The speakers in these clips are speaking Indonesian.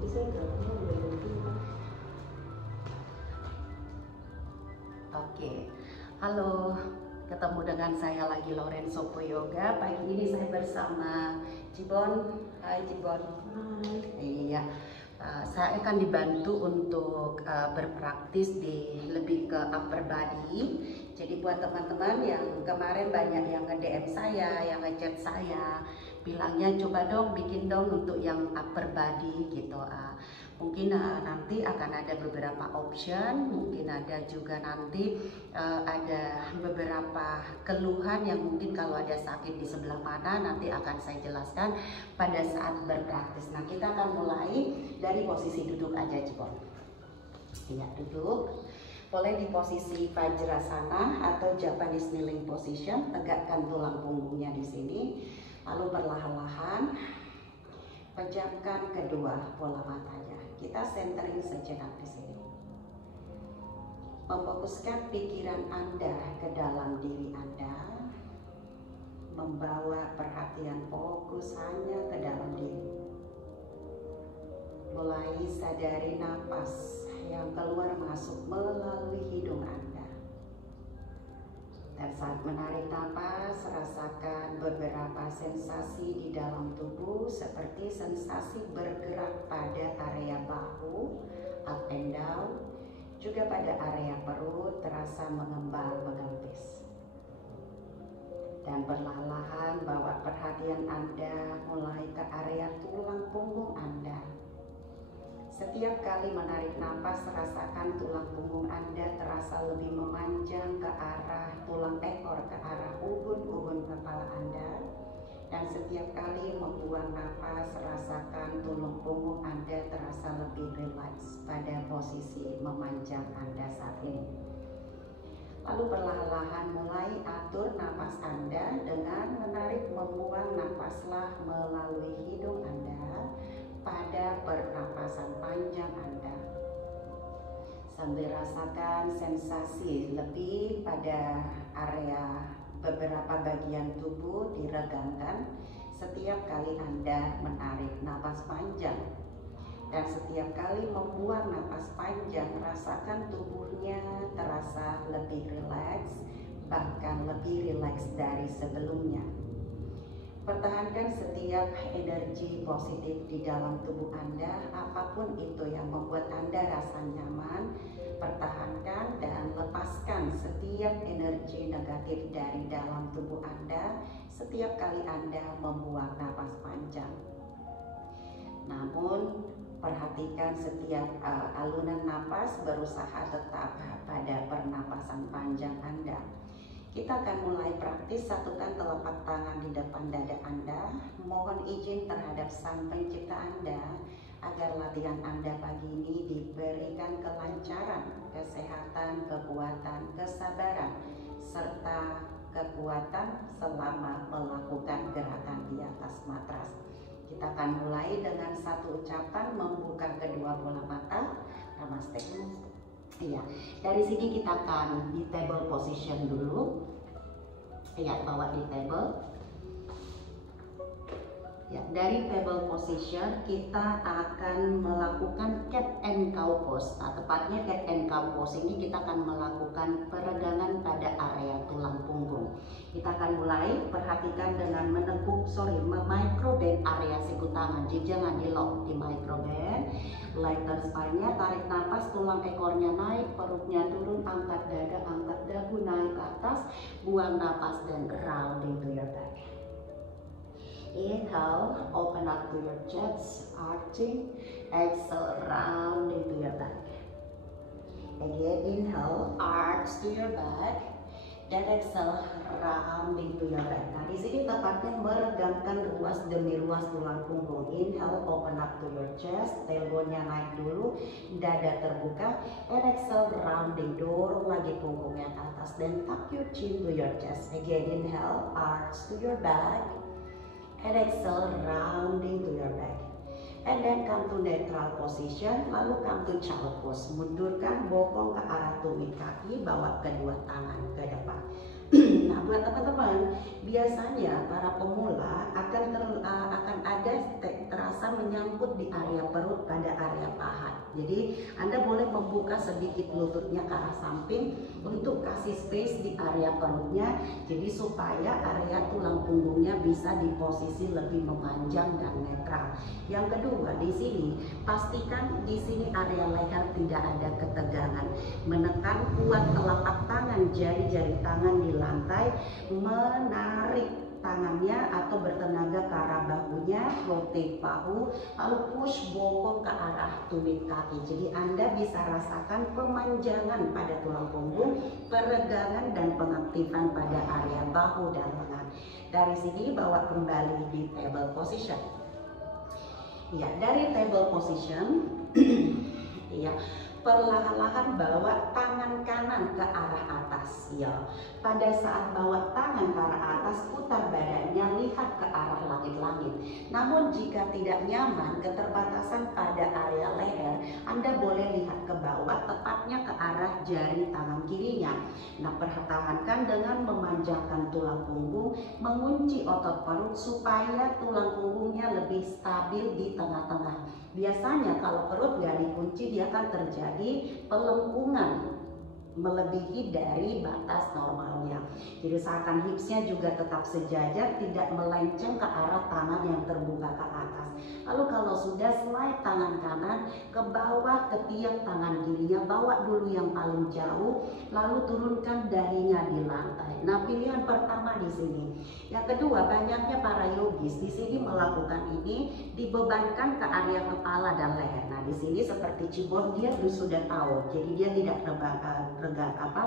Oke, halo, ketemu dengan saya lagi Lorenzo Yoga. Pagi ini saya bersama Cibon. Hai Cibon. Iya, saya akan dibantu untuk berpraktis di lebih ke upper body. Jadi buat teman-teman yang kemarin banyak yang nge-DM saya, yang nge-chat saya, bilangnya coba dong bikin dong untuk yang upper body gitu. Mungkin nanti akan ada beberapa option, mungkin ada juga nanti ada beberapa keluhan yang mungkin kalau ada sakit di sebelah mana nanti akan saya jelaskan pada saat berpraktis. Nah, kita akan mulai dari posisi duduk aja, Cibon. Iya, duduk. Boleh di posisi Vajrasana atau Japanese kneeling position, tegakkan tulang punggungnya di sini. Lalu perlahan-lahan pejamkan kedua bola matanya. Kita centering sejenak di sini. Memfokuskan pikiran Anda ke dalam diri Anda. Membawa perhatian fokus hanya ke dalam diri. Mulai sadari napas yang keluar masuk melalui hidung Anda. Dan saat menarik napas, rasakan beberapa sensasi di dalam tubuh seperti sensasi bergerak pada area bahu, up and down, juga pada area perut terasa mengembang mengempis. Dan perlahan-lahan bawa perhatian Anda mulai ke area tulang punggung Anda. Setiap kali menarik napas, rasakan tulang punggung Anda terasa lebih memanjang ke arah tulang ekor, ke arah ubun-ubun kepala Anda. Dan setiap kali membuang napas, rasakan tulang punggung Anda terasa lebih rileks pada posisi memanjang Anda saat ini. Lalu perlahan-lahan mulai atur napas Anda dengan menarik membuang napaslah melalui hidung Anda pada pernapasan panjang Anda. Sambil rasakan sensasi lebih pada area beberapa bagian tubuh diregangkan setiap kali Anda menarik napas panjang. Dan setiap kali membuang napas panjang, rasakan tubuhnya terasa lebih rileks, bahkan lebih rileks dari sebelumnya. Pertahankan setiap energi positif di dalam tubuh Anda, apapun itu yang membuat Anda rasa nyaman, pertahankan dan lepaskan setiap energi negatif dari dalam tubuh Anda setiap kali Anda membuang napas panjang. Namun, perhatikan setiap alunan napas berusaha tetap pada pernapasan panjang Anda. Kita akan mulai praktis, satukan telapak tangan di depan dada Anda. Mohon izin terhadap Sang Pencipta Anda agar latihan Anda pagi ini diberikan kelancaran, kesehatan, kekuatan, kesabaran, serta kekuatan selama melakukan gerakan di atas matras. Kita akan mulai dengan satu ucapan, membuka kedua bola mata. Namaste. Iya, dari sini kita akan di table position dulu. Iya, bawa di table. Ya, dari table position kita akan melakukan cat and cow pose. Nah, tepatnya cat and cow pose ini kita akan melakukan peregangan pada area tulang punggung. Kita akan mulai, perhatikan dengan menekuk, micro bend area siku tangan. Jadi jangan di lock, di micro bend. Lengthen spine-nya, tarik nafas, tulang ekornya naik, perutnya turun, angkat dada, angkat dagu, naik ke atas, buang nafas dan rounding to your back. Inhale, open up to your chest, arching. Exhale, rounding to your back. Again, inhale, arch to your back. Dan exhale, rounding to your back. Nah, di sini tepatnya meregangkan ruas demi ruas tulang punggung. Inhale, open up to your chest, tailbone-nya naik dulu, dada terbuka. And exhale, rounding, dorong lagi punggungnya ke atas. Then tuck your chin to your chest. Again, inhale, arch to your back. And exhale, rounding to your back. And then come to neutral position, lalu come to child pose. Mundurkan bokong ke arah tumit kaki, bawa kedua tangan ke depan. Nah, buat teman-teman, biasanya para pemula akan ada terasa menyangkut di area perut pada area paha. Jadi Anda boleh membuka sedikit lututnya ke arah samping untuk kasih space di area perutnya, jadi supaya area tulang punggungnya bisa di posisi lebih memanjang dan netral. Yang kedua, di sini pastikan di sini area leher tidak ada ketegangan. Menekan kuat telapak tangan, jari-jari tangan di lantai, menarik tangannya atau bertenaga ke arah bahunya, rotate bahu, lalu push bokong ke arah tumit kaki. Jadi Anda bisa rasakan pemanjangan pada tulang punggung, peregangan dan pengaktifan pada area bahu dan lengan. Dari sini bawa kembali di table position. Ya, dari table position, ya, perlahan-lahan bawa tangan kanan ke arah atas, ya. Pada saat bawa tangan ke arah atas, putar badannya, lihat ke arah langit-langit. Namun jika tidak nyaman, keterbatasan pada area leher, Anda boleh lihat ke bawah, tepatnya ke arah jari tangan kirinya. Nah, pertahankan dengan memanjangkan tulang punggung, mengunci otot perut supaya tulang punggungnya lebih stabil di tengah-tengah. Biasanya kalau perut nggak dikunci, dia akan terjadi pelengkungan melebihi dari batas normalnya. Jadi seakan hipsnya juga tetap sejajar, tidak melenceng ke arah tangan yang terbuka ke atas. Lalu kalau sudah, slide tangan kanan ke bawah ke tiang tangan kirinya, bawa dulu yang paling jauh, lalu turunkan dahinya di lantai. Nah, pilihan pertama di sini. Yang kedua, banyaknya para yogis di sini melakukan ini dibebankan ke area kepala dan leher. Nah, di sini seperti Cibon, dia sudah tahu, jadi dia tidak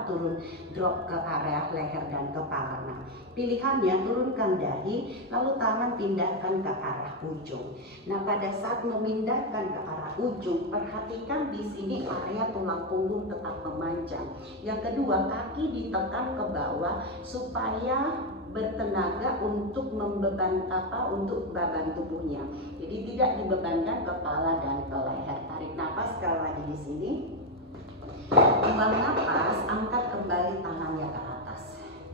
turun drop ke area leher dan kepala. Nah, pilihannya turunkan dahi, lalu tangan pindahkan ke arah ujung. Nah, pada saat memindahkan ke arah ujung, perhatikan di sini area tulang punggung tetap memanjang. Yang kedua, kaki ditekan ke bawah supaya bertenaga untuk untuk beban tubuhnya. Jadi tidak dibebankan kepala dan ke leher. Tarik nafas sekali lagi di sini. Buang nafas, angkat kembali tangannya ke atas.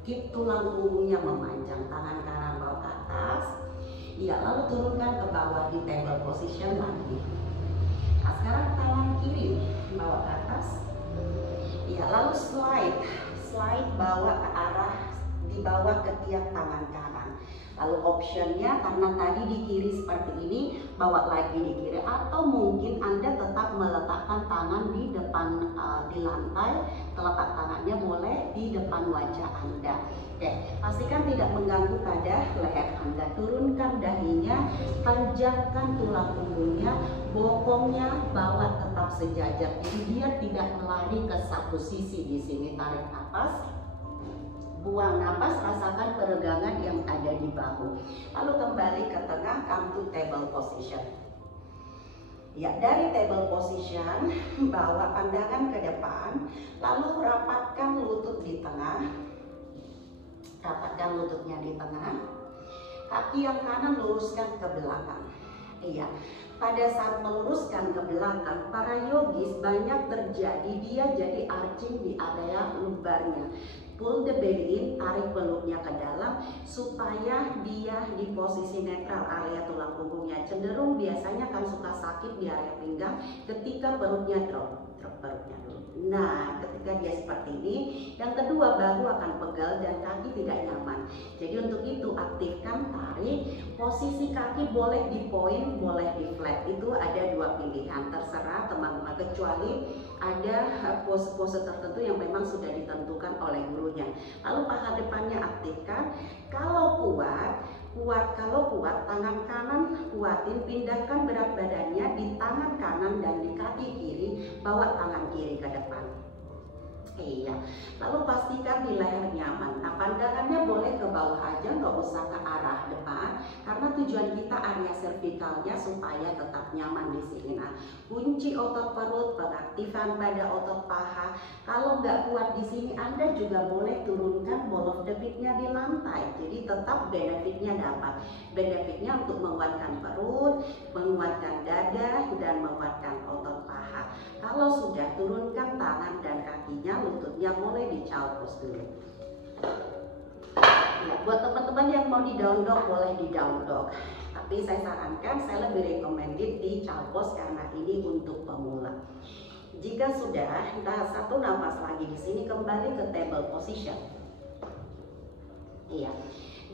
Keep tulang punggungnya memanjang, tangan kanan bawa ke atas. Ya, lalu turunkan ke bawah di table position lagi. Nah, sekarang tangan kiri bawa ke atas. Ya, lalu slide bawa ke arah, di bawah ke tiang tangan kanan. Lalu optionnya, karena tadi di kiri seperti ini, bawa lagi di kiri, atau mungkin Anda tetap meletakkan tangan di depan di lantai, telapak tangannya boleh di depan wajah Anda. Oke, pastikan tidak mengganggu pada leher Anda. Turunkan dahinya, panjangkan tulang punggungnya, bokongnya bawa tetap sejajar. Jadi dia tidak melari ke satu sisi di sini. Tarik nafas. Buang nafas, rasakan peregangan yang ada di bahu. Lalu kembali ke tengah, come to table position. Ya, dari table position, bawa pandangan ke depan, lalu rapatkan lutut di tengah. Rapatkan lututnya di tengah. Kaki yang kanan luruskan ke belakang. Iya, pada saat meluruskan ke belakang, para yogis banyak terjadi dia jadi arching di area lumbarnya. Pull the belly in, tarik peluknya ke dalam supaya dia di posisi netral area tulang punggungnya. Cenderung biasanya akan suka sakit di area pinggang ketika perutnya drop perutnya dulu. Nah, ketika dia seperti ini, yang kedua bahu akan pegal dan kaki tidak nyaman. Jadi untuk itu aktifkan tarik, posisi kaki boleh di point, boleh di flat. Itu ada dua pilihan, terserah teman-teman, kecuali ada pose-pose tertentu yang memang sudah ditentukan oleh gurunya. Lalu paha depannya aktifkan. Kalau kuat, tangan kanan kuatin, pindahkan berat badannya di tangan kanan dan di kaki kiri, bawa tangan kiri ke depan. Iya, lalu pastikan di leher nyaman. Nah, pandangannya boleh ke bawah aja, nggak usah ke arah depan, karena tujuan kita area cervicalnya supaya tetap nyaman di sini. Nah, kunci otot perut, pengaktifan pada otot paha. Kalau nggak kuat di sini, Anda juga boleh turunkan ball of the feet-nya di lantai. Jadi tetap benefitnya dapat. Benefitnya untuk menguatkan perut, menguatkan dada, dan menguatkan otot paha. Kalau sudah, turunkan tangan dan kakinya, lututnya mulai di child pose dulu. Ya, buat teman-teman yang mau di-down dog boleh di-down dog. Tapi saya sarankan, saya lebih recommended di child pose karena ini untuk pemula. Jika sudah, kita satu nafas lagi di sini, kembali ke table position. Iya,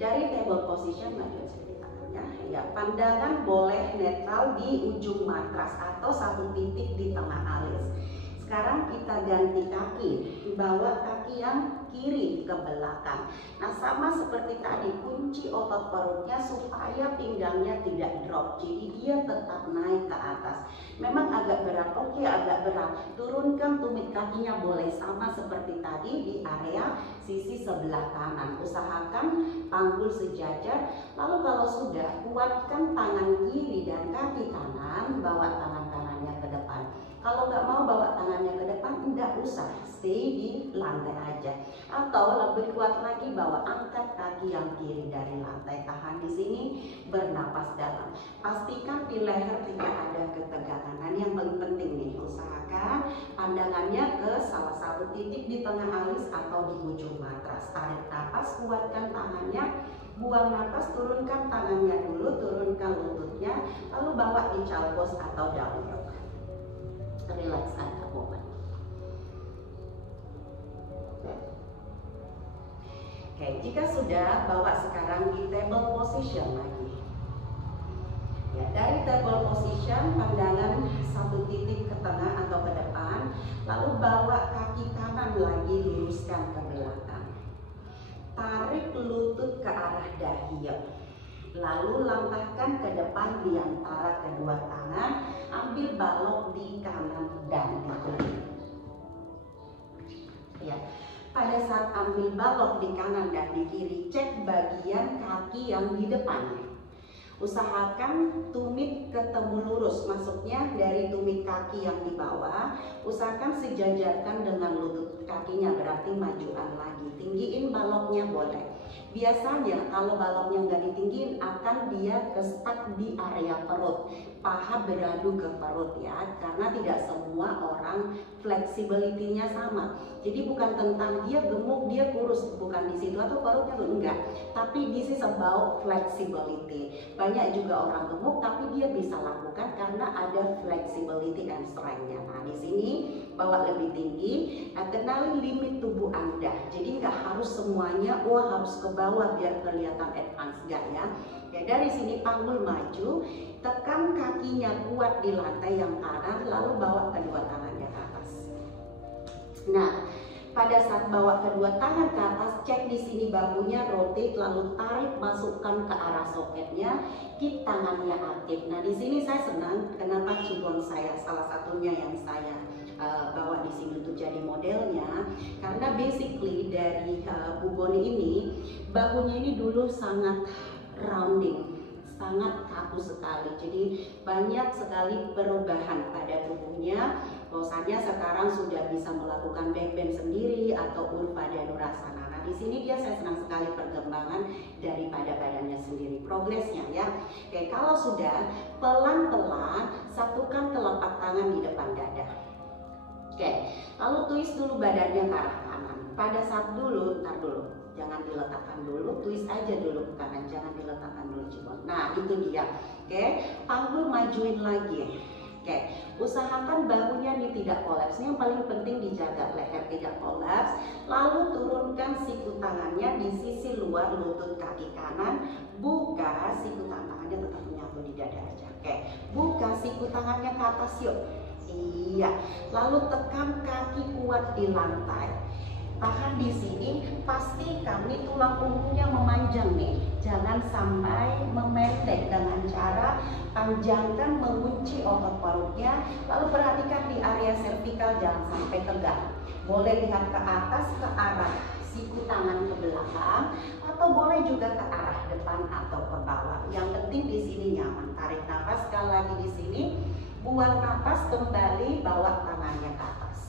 dari table position maju seperti tangannya. Ya, pandangan boleh netral di ujung matras atau satu titik di tengah alis. Sekarang kita ganti kaki, bawa kaki yang kiri ke belakang. Nah, sama seperti tadi, kunci otot perutnya supaya pinggangnya tidak drop, jadi dia tetap naik ke atas. Memang agak berat, oke, agak berat. Turunkan tumit kakinya boleh sama seperti tadi di area sisi sebelah kanan. Usahakan panggul sejajar. Lalu kalau sudah, kuatkan tangan kiri dan kaki kanan, bawa tangan kanannya ke depan. Kalau nggak mau bawa tangannya ke depan, tidak usah, stay di lantai aja. Atau lebih kuat lagi, bawa angkat kaki yang kiri dari lantai. Tahan di sini, bernapas dalam. Pastikan di leher tidak ada ketegangan. Nah, yang paling penting nih, usahakan pandangannya ke salah satu titik di tengah alis atau di ujung matras. Tarik napas, kuatkan tangannya. Buang napas, turunkan tangannya dulu, turunkan lututnya, lalu bawa di child pose atau down dog. Relax agak moment. Oke, jika sudah, bawa sekarang di table position lagi. Ya, dari table position, pandangan satu titik ke tengah atau ke depan, lalu bawa kaki kanan lagi, luruskan ke belakang. Tarik lutut ke arah dahi. Lalu langkahkan ke depan di antara kedua tangan, ambil balok di kanan dan di kiri. Ya, pada saat ambil balok di kanan dan di kiri, cek bagian kaki yang di depan. Usahakan tumit ketemu lurus, maksudnya dari tumit kaki yang di bawah, usahakan sejajarkan dengan lutut kakinya, berarti majuan lagi. Tinggiin baloknya boleh. Biasanya kalau baloknya nggak ditinggiin, akan dia ke-stuck di area perut, paha beradu ke perut ya, karena tidak semua orang flexibility-nya sama. Jadi bukan tentang dia gemuk, dia kurus, bukan di situ, atau perutnya enggak, tapi this is about flexibility. Banyak juga orang gemuk tapi dia bisa lakukan karena ada flexibility and strength-nya. Nah, di sini bawa lebih tinggi. Nah, kenali limit tubuh Anda. Jadi nggak harus semuanya harus ke bawah biar kelihatan advance, enggak ya. Ya, dari sini panggul maju, tekan kakinya kuat di lantai yang kanan, lalu bawa kedua tangannya ke atas. Nah, pada saat bawa kedua tangan ke atas, cek di sini bahunya, rotate, lalu tarik, masukkan ke arah soketnya, keep tangannya aktif. Nah, di sini saya senang, kenapa cibon saya salah satunya yang saya bawa di sini untuk jadi modelnya, karena basically dari Bu Boni ini, bahunya ini dulu sangat rounding, sangat kaku sekali, jadi banyak sekali perubahan pada tubuhnya. Bahwasanya sekarang sudah bisa melakukan backbend sendiri atau Ulfa Dhanurasana. Nah, di sini dia saya senang sekali perkembangan daripada badannya sendiri, progresnya ya. Oke, kalau sudah, pelan-pelan satukan telapak tangan di depan dada. Oke, lalu twist dulu badannya ke arah kanan. Pada saat dulu, ntar dulu, jangan diletakkan dulu, twist aja dulu ke kanan, jangan diletakkan dulu cibon. Nah, itu dia. Oke, panggul majuin lagi. Oke, usahakan bahunya ini tidak kolaps. Yang paling penting dijaga leher tidak kolaps. Lalu turunkan siku tangannya di sisi luar lutut kaki kanan. Buka siku tangannya, tetap menyatu di dada aja. Oke, buka siku tangannya ke atas yuk. Iya, lalu tekan kaki kuat di lantai. Tahan di sini, pastikan nih tulang punggungnya memanjang nih. Jangan sampai memendek dengan cara panjangkan, mengunci otot perutnya. Lalu perhatikan di area servikal, jangan sampai tegak. Boleh lihat ke atas, ke arah siku tangan ke belakang, atau boleh juga ke arah depan atau ke bawah. Yang penting di sini nyaman. Tarik nafas sekali lagi di sini. Buang nafas, kembali bawa tangannya ke atas.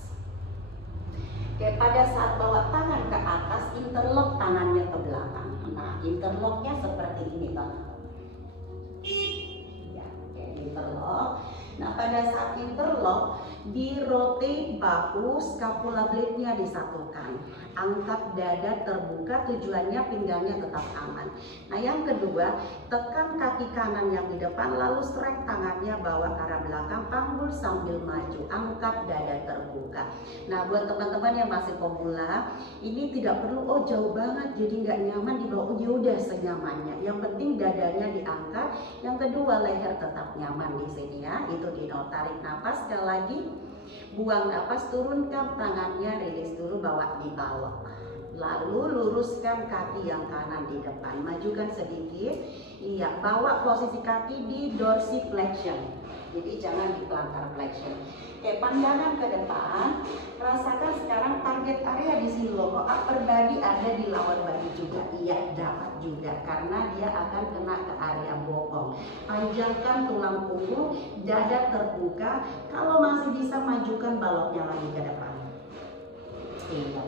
Oke, pada saat bawa tangan ke atas, interlock tangannya ke belakang. Nah, interlocknya seperti ini Bang. Ya, oke, interlock. Nah, pada saat interlock, di rotate bahu, scapula blade-nya disatukan. Angkat dada terbuka, tujuannya pinggangnya tetap aman. Nah, yang kedua, tekan kaki kanan yang di depan, lalu strike tangannya bawa ke arah belakang, panggul sambil maju, angkat dada terbuka. Nah, buat teman-teman yang masih pemula, ini tidak perlu, oh jauh banget, jadi nggak nyaman di bawah, ya udah senyamannya. Yang penting dadanya diangkat. Yang kedua, leher tetap nyaman di sini ya. Itu dino, tarik nafas sekali lagi, buang nafas, turunkan tangannya, rilis dulu, bawa di balok. Lalu luruskan kaki yang kanan di depan, majukan sedikit. Iya, bawa posisi kaki di dorsiflexion. Jadi jangan di plantar flexion. Oke, pandangan ke depan. Rasakan sekarang target area di sini loh. Kok upper body ada di lower body juga? Iya, dapat juga karena dia akan kena ke area bokong. Panjangkan tulang punggung, dada terbuka. Kalau masih bisa, majukan baloknya lagi ke depan. Iya,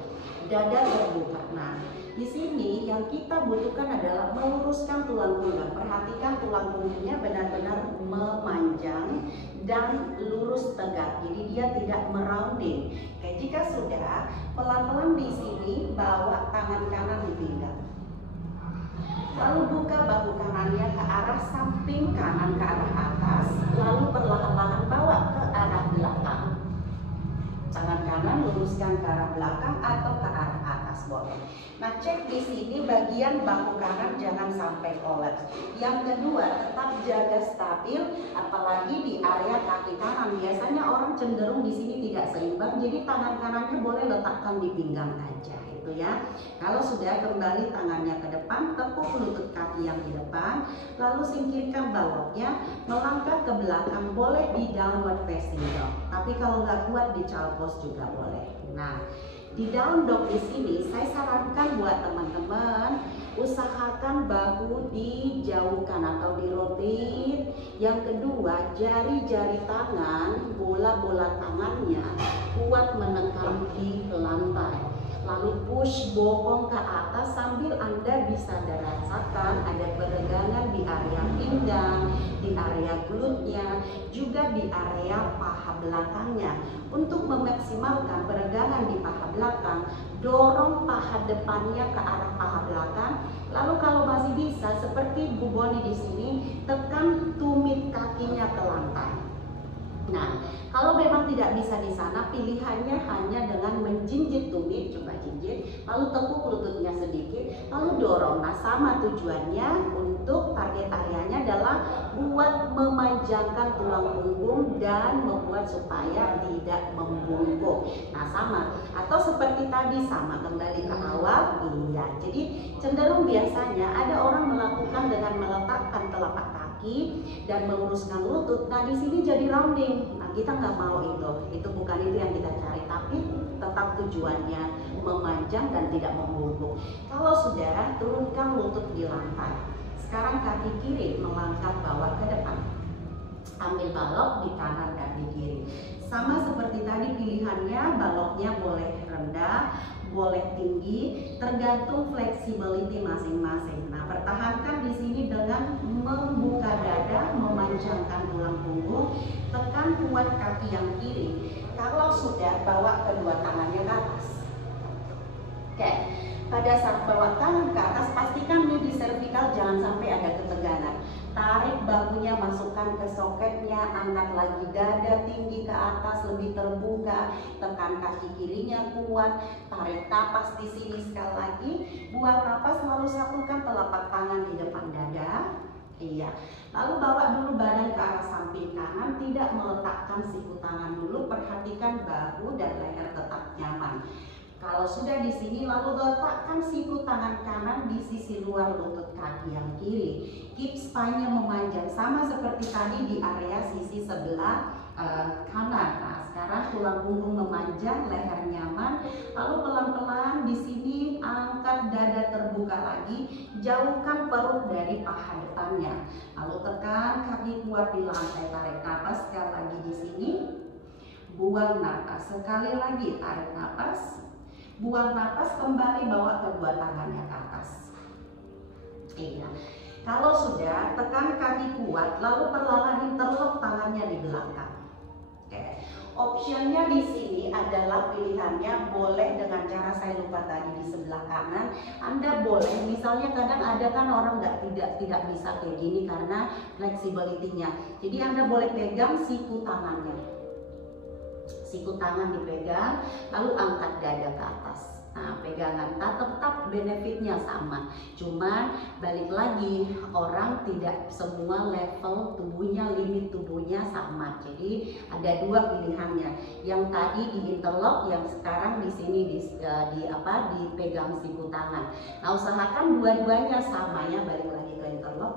dada terbuka. Nah, di sini yang kita butuhkan adalah meluruskan tulang punggung. Perhatikan tulang punggungnya benar-benar memanjang dan lurus tegak. Jadi dia tidak merounding. Oke, jika sudah, pelan-pelan di sini bawa tangan kanan di pinggang. Lalu buka bahu kanannya ke arah samping kanan, ke arah atas. Lalu perlahan-lahan bawa ke arah belakang. Tangan kanan luruskan ke arah belakang atau ke arah atas boleh. Nah, cek di sini bagian bahu kanan jangan sampai kolaps. Yang kedua, tetap jaga stabil, apalagi di area kaki kanan. Biasanya orang cenderung di sini tidak seimbang, jadi tangan kanannya boleh letakkan di pinggang aja. Ya, kalau sudah, kembali tangannya ke depan, tepuk lutut kaki yang di depan, lalu singkirkan baloknya, melangkah ke belakang, boleh di downward facing dog. Tapi kalau nggak kuat di child pose juga boleh. Nah, di down dog di sini saya sarankan buat teman-teman usahakan bahu dijauhkan atau di rotate. Yang kedua, jari-jari tangan, bola-bola tangannya kuat menekan di lantai. Lalu push bokong ke atas sambil Anda bisa rasakan ada peregangan di area pinggang, di area glutnya, juga di area paha belakangnya. Untuk memaksimalkan peregangan di paha belakang, dorong paha depannya ke arah paha belakang. Lalu kalau masih bisa, seperti Bu Boni di sini, tekan tumit kakinya ke lantai. Nah, kalau memang tidak bisa di sana, pilihannya hanya dengan menjinjit tumit, coba jinjit, lalu tepuk lututnya sedikit, lalu dorong. Nah, sama tujuannya, untuk target areanya adalah buat memanjangkan tulang punggung dan membuat supaya tidak membungkuk. Nah, sama, atau seperti tadi, sama, kembali ke awal. Iya, jadi cenderung biasanya ada orang melakukan dengan meletakkan telapak kaki dan meluruskan lutut. Nah, di sini jadi rounding. Nah, kita nggak mau itu bukan itu yang kita cari, tapi tetap tujuannya memanjang dan tidak membungkuk. Kalau sudah, turunkan lutut di lantai. Sekarang kaki kiri melangkah bawa ke depan. Ambil balok di kanan dan di kiri. Sama seperti tadi, pilihannya baloknya boleh rendah, boleh tinggi, tergantung flexibility masing-masing. Nah, pertahankan di sini dengan membuka dada, memanjangkan tulang punggung, tekan kuat kaki yang kiri. Kalau sudah, bawa kedua tangannya ke atas. Oke, pada saat bawa tangan ke atas, pastikan nih di cervical jangan sampai ada ketegangan. Tarik bahunya, masukkan ke soketnya, angkat lagi dada tinggi ke atas, lebih terbuka, tekan kaki kirinya kuat, tarik napas di sini sekali lagi, buang napas, lalu satukan telapak tangan di depan dada. Iya, lalu bawa dulu badan ke arah samping kanan, tidak meletakkan siku tangan dulu, perhatikan bahu dan leher tetap nyaman. Kalau sudah di sini, lalu letakkan siku tangan kanan di sisi luar lutut kaki yang kiri. Keep spine-nya memanjang, sama seperti tadi di area sisi sebelah kanan. Nah, sekarang tulang punggung memanjang, leher nyaman. Lalu pelan-pelan di sini angkat dada terbuka lagi, jauhkan perut dari paha depannya. Lalu tekan kaki kuat di lantai, tarik napas sekali lagi di sini. Buang napas, sekali lagi tarik napas. Buang napas, kembali bawa kedua tangannya ke atas. Iya. Kalau sudah, tekan kaki kuat, lalu perlahan interlock tangannya di belakang. Optionnya di sini adalah pilihannya boleh dengan cara saya lupa tadi di sebelah kanan. Anda boleh, misalnya kadang ada kan orang tidak bisa kayak gini karena flexibility-nya. Jadi Anda boleh pegang siku tangannya. Siku tangan dipegang, lalu angkat dada ke atas. Nah, pegangan tetap benefitnya sama. Cuman balik lagi, orang tidak semua level tubuhnya, limit tubuhnya sama. Jadi ada dua pilihannya. Yang tadi di interlock, yang sekarang di sini dipegang siku tangan. Nah, usahakan dua-duanya sama ya, balik lagi ke interlock.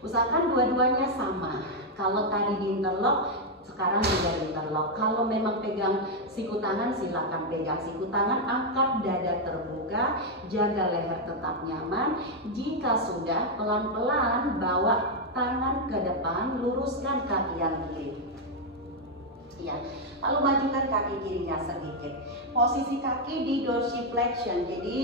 Usahakan dua-duanya sama. Kalau tadi di interlock, sekarang juga interlock. Kalau memang pegang siku tangan, silakan pegang siku tangan, angkat dada terbuka, jaga leher tetap nyaman. Jika sudah, pelan-pelan bawa tangan ke depan, luruskan kaki yang kiri. Ya, lalu majukan kaki kirinya sedikit. Posisi kaki di dorsiflexion, jadi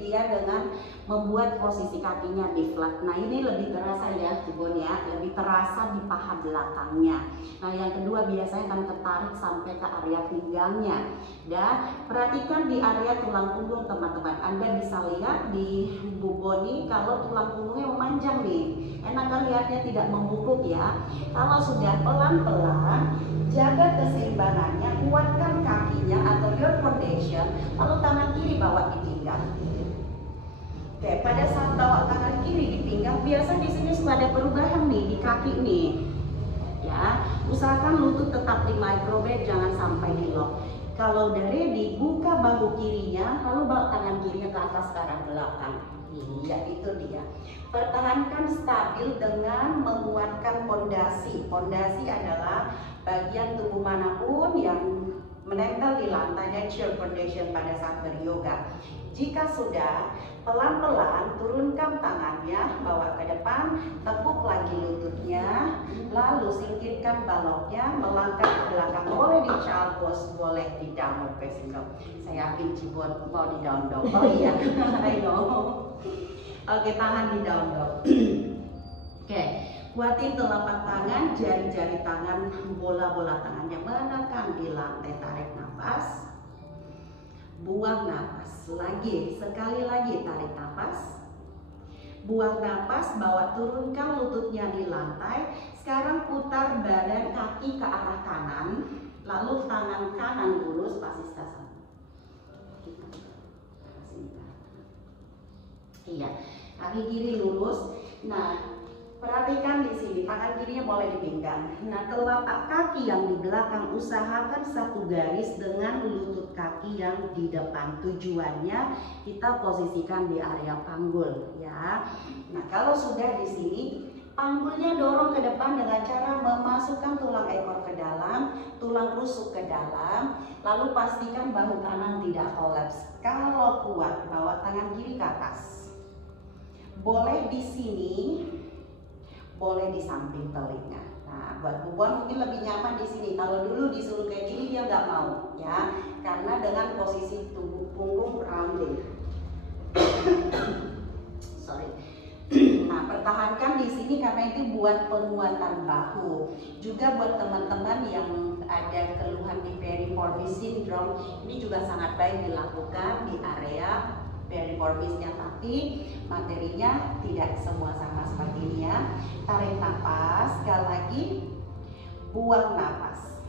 dia dengan membuat posisi kakinya di flat. Nah, ini lebih terasa ya, Cibon ya, lebih terasa di paha belakangnya. Nah, yang kedua biasanya akan ketarik sampai ke area pinggangnya. Dan perhatikan di area tulang punggung teman-teman. Anda bisa lihat di Bu Boni kalau tulang punggungnya memanjang nih. Enak kan lihatnya, tidak membungkuk ya. Kalau sudah pelan-pelan, jaga keseimbangannya, kuatkan kakinya atau your foundation, lalu tangan kiri bawa di pinggang. Oke, pada saat bawa tangan kiri di pinggang, biasa di sini suka ada perubahan nih di kaki nih. Ya, usahakan lutut tetap di microbed, jangan sampai di lock. Kalau dari dibuka bahu kirinya, lalu bawa tangan kirinya ke atas ke arah belakang. Iya, itu dia. Pertahankan stabil dengan menguatkan pondasi. Pondasi adalah bagian tubuh manapun yang menempel di lantai, natural foundation pada saat beryoga. Jika sudah, pelan-pelan turunkan tangannya, bawa ke depan, tekuk lagi lututnya, lalu singkirkan baloknya, melangkah ke belakang. Boleh di child pose, boleh di downward facing dog. Saya yakin Cibon mau di down dog. Oh iya, I know. Oke, tangan di down dog. Oke, kuatin telapak tangan, jari-jari tangan, bola-bola tangannya menekan di lantai. Tarik nafas, buang nafas. Lagi, sekali lagi tarik nafas, buang nafas, bawa turunkan lututnya di lantai. Sekarang putar badan kaki ke arah kanan, lalu tangan kanan lurus, pasti sama. Iya, kaki kiri lurus. Nah, perhatikan di sini, tangan kirinya boleh di pinggang. Nah, telapak kaki yang di belakang usahakan satu garis dengan lutut kaki yang di depan. Tujuannya kita posisikan di area panggul, ya. Nah, kalau sudah di sini, panggulnya dorong ke depan dengan cara memasukkan tulang ekor ke dalam, tulang rusuk ke dalam, lalu pastikan bahu kanan tidak kolaps. Kalau kuat, bawa tangan kiri ke atas. Boleh di sini, boleh di samping telinga. Nah, buat Bu Bon mungkin lebih nyaman di sini. Kalau dulu disuruh kayak gini dia nggak mau, ya, karena dengan posisi tubuh punggung rounding. Sorry. Nah, pertahankan di sini karena itu buat penguatan bahu. Juga buat teman-teman yang ada keluhan di periformis syndrome, ini juga sangat baik dilakukan di area periformisnya, tapi materinya tidak semua sama seperti ini ya. Tarik nafas, sekali lagi buang nafas.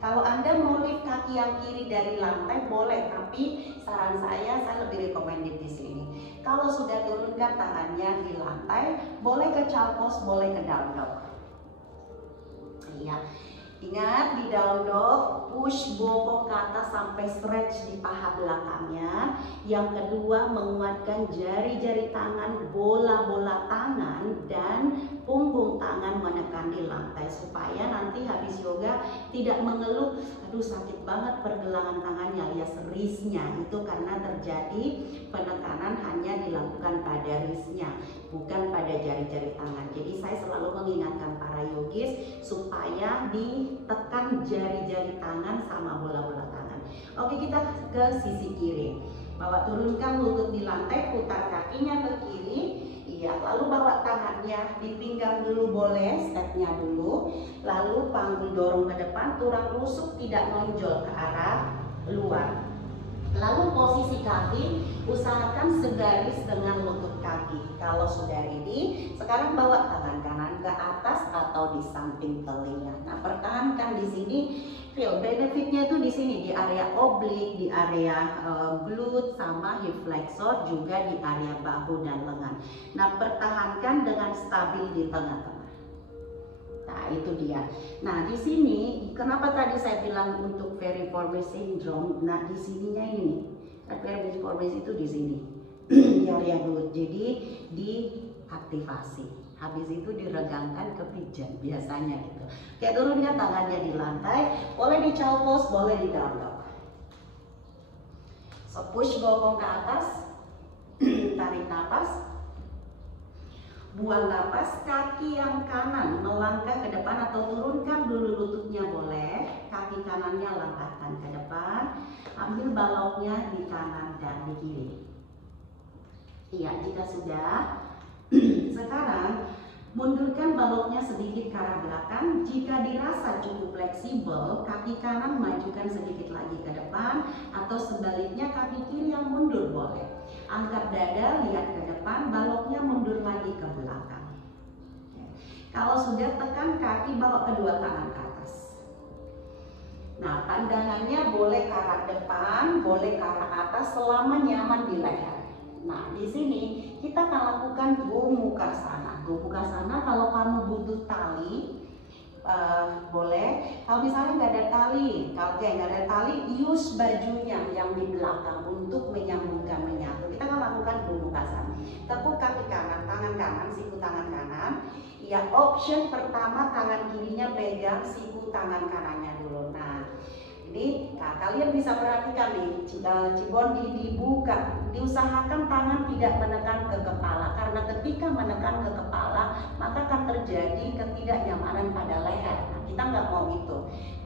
Kalau Anda mau lift kaki yang kiri dari lantai boleh, tapi saran saya lebih recommended di sini. Kalau sudah turunkan tangannya di lantai, boleh ke child pose, boleh ke down dog. Iya. Ingat di down dog, push bokong ke atas sampai stretch di paha belakangnya. Yang kedua, menguatkan jari-jari tangan, bola-bola tangan, dan punggung tangan menekan di lantai. Supaya nanti habis yoga tidak mengeluh, aduh sakit banget pergelangan tangannya, alias wristnya. Itu karena terjadi penekanan hanya dilakukan pada wristnya, bukan pada jari-jari tangan. Jadi saya selalu mengingatkan para yogis supaya ditekan jari-jari tangan sama bola-bola tangan. Oke, kita ke sisi kiri. Bawa turunkan lutut di lantai, putar kakinya ke kiri. Iya, lalu bawa tangannya di pinggang dulu boleh, stepnya dulu. Lalu panggul dorong ke depan, tulang rusuk tidak menonjol ke arah luar. Lalu posisi kaki usahakan segaris dengan lutut kaki. Kalau sudah ready, sekarang bawa tangan kanan ke atas atau di samping telinga. Nah, pertahankan di sini. Feel benefitnya itu di sini, di area oblik, di area glute sama hip flexor, juga di area bahu dan lengan. Nah, pertahankan dengan stabil di tengah-tengah. Nah, itu dia. Nah, di sini kenapa tadi saya bilang untuk variformis syndrome? Nah, di sininya ini nih. Variformis itu di sini. Di area glute. Jadi diaktifasi. Habis itu diregangkan ke pigeon biasanya gitu. Kayak turunkan tangannya di lantai, boleh di chow pose, boleh di down dog. So push bokong ke atas, tarik nafas. Buang napas, kaki yang kanan melangkah ke depan atau turunkan dulu lututnya boleh. Kaki kanannya langkahkan ke depan. Ambil baloknya di kanan dan di kiri. Iya, jika sudah, sekarang mundurkan baloknya sedikit ke arah belakang. Jika dirasa cukup fleksibel, kaki kanan majukan sedikit lagi ke depan atau sebaliknya kaki kiri yang mundur boleh. Angkat dada, lihat ke depan, baloknya mundur lagi ke belakang. Kalau sudah, tekan kaki, bawa kedua tangan ke atas. Nah, pandangannya boleh ke arah depan, boleh ke arah atas selama nyaman di leher. Nah, di sini kita akan lakukan Gomukasana. Gomukasana kalau kamu butuh tali, boleh. Kalau misalnya nggak ada tali, nggak ada tali, use bajunya yang di belakang untuk menyambungkan menyatu. Kita akan lakukan Gomukasana. Tekuk kaki kanan, tangan kanan, siku tangan kanan. Ya, option pertama tangan kirinya pegang siku tangan kanannya dulu. Nah, ini, kalian bisa perhatikan nih, cibon dibuka, diusahakan tangan tidak menekan ke kepala, karena ketika menekan ke kepala maka akan terjadi ketidaknyamanan pada leher. Nah, kita nggak mau itu.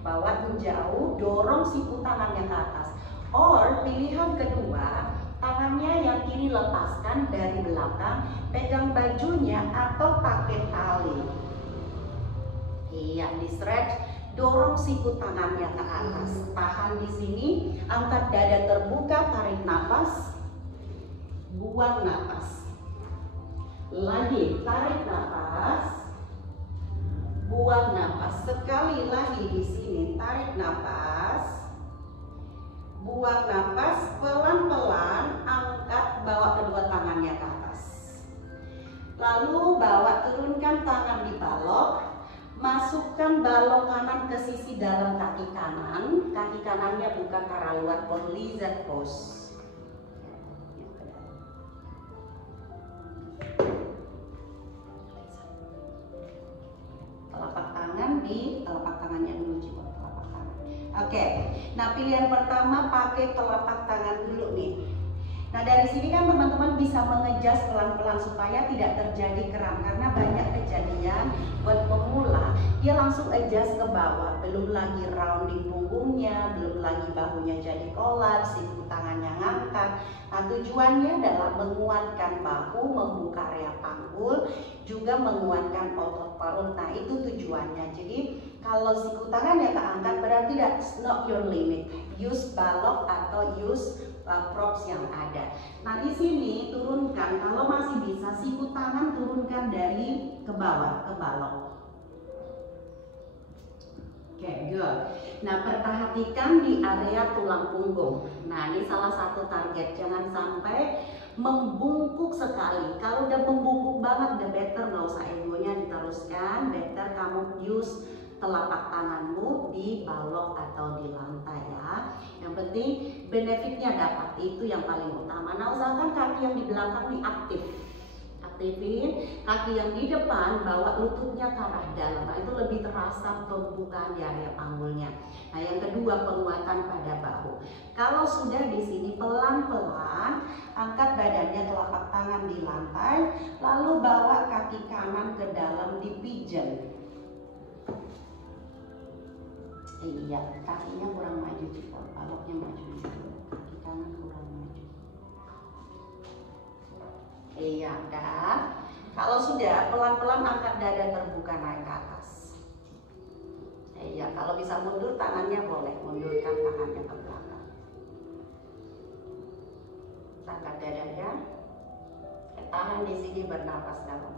Bawa jauh, dorong siku tangannya ke atas. Or pilihan kedua, tangannya yang kiri lepaskan dari belakang, pegang bajunya atau pakai tali. Iya, di stretch. Dorong siku tangannya ke atas, tahan di sini, angkat dada terbuka, tarik nafas, buang nafas. Lagi, tarik nafas, buang nafas. Sekali lagi di sini, tarik nafas, buang nafas, pelan-pelan, angkat, bawa kedua tangannya ke atas. Lalu bawa turunkan tangan di balok. Masukkan balok kanan ke sisi dalam kaki kanan. Kaki kanannya buka ke arah luar, lizard pose. Telapak tangan di telapak tangannya dulu, coba telapak tangan. Oke. Nah, pilihan pertama pakai telapak tangan dulu nih. Nah, dari sini kan teman-teman bisa mengejas pelan-pelan supaya tidak terjadi kram, karena banyak kejadian buat pemula dia langsung adjust ke bawah, belum lagi rounding punggungnya, belum lagi bahunya jadi kolaps, siku tangannya ngangkat. Nah, tujuannya adalah menguatkan bahu, membuka area panggul, juga menguatkan otot perut. Nah, itu tujuannya. Jadi kalau siku tangannya keangkat berarti that's not your limit. Use balok atau use props yang ada. Nah, di sini turunkan, kalau masih bisa siku tangan turunkan dari ke bawah, ke balok. Oke, good. Nah, perhatikan di area tulang punggung. Nah, ini salah satu target, jangan sampai membungkuk sekali. Kalau udah membungkuk banget, udah better nggak usah egonya diteruskan. Better kamu use telapak tanganmu di balok atau di lantai ya. Yang penting benefitnya dapat, itu yang paling utama. Nah, usahakan kaki yang di belakang diaktif. Aktifin kaki yang di depan, bawa lututnya ke arah dalam. Nah, itu lebih terasa pembukaan di area panggulnya. Nah, yang kedua penguatan pada bahu. Kalau sudah di sini pelan-pelan angkat badannya, telapak tangan di lantai, lalu bawa kaki kanan ke dalam di pigeon. Iya, kakinya kurang maju juga, baloknya maju juga, kaki kanan kurang maju. Iya, udah. Kalau sudah, pelan-pelan angkat dada terbuka naik ke atas. Iya, kalau bisa mundur tangannya boleh, mundurkan tangannya ke belakang. Angkat dadanya, tahan di sini, bernapas dalam.